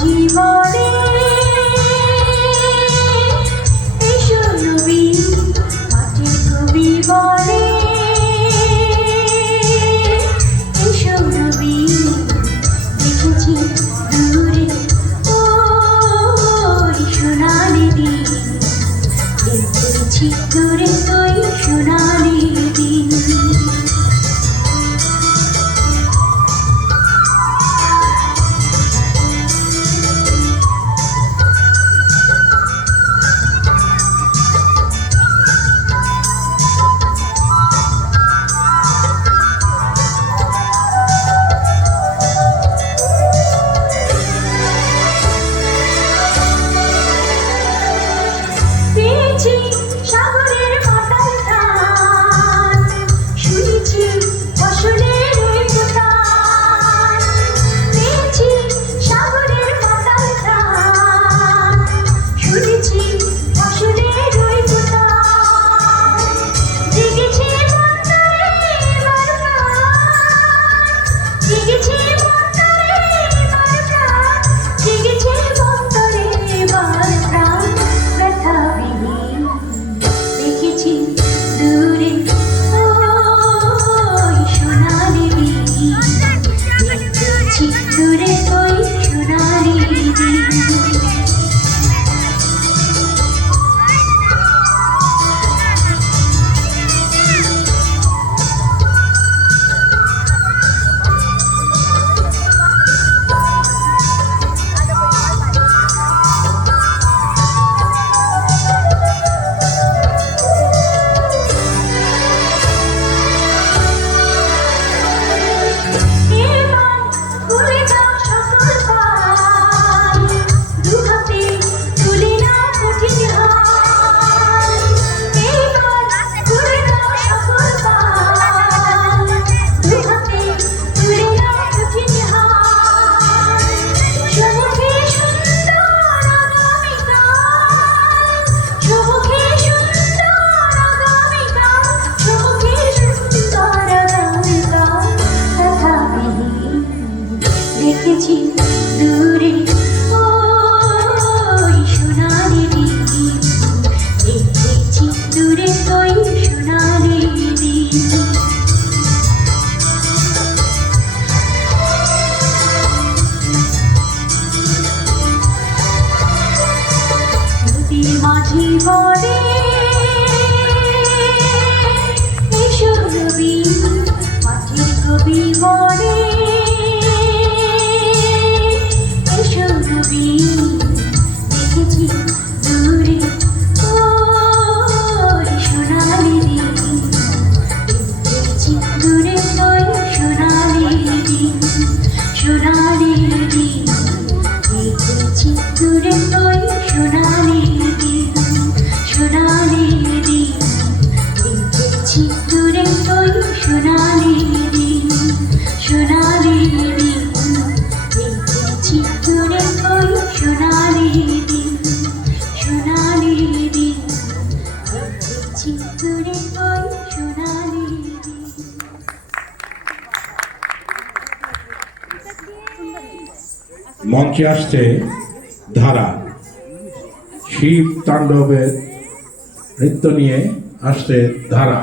জীবনে to you. people মঞ্চে আসছে ধারা। শিব তাণ্ডবের নৃত্য নিয়ে আসছে ধারা।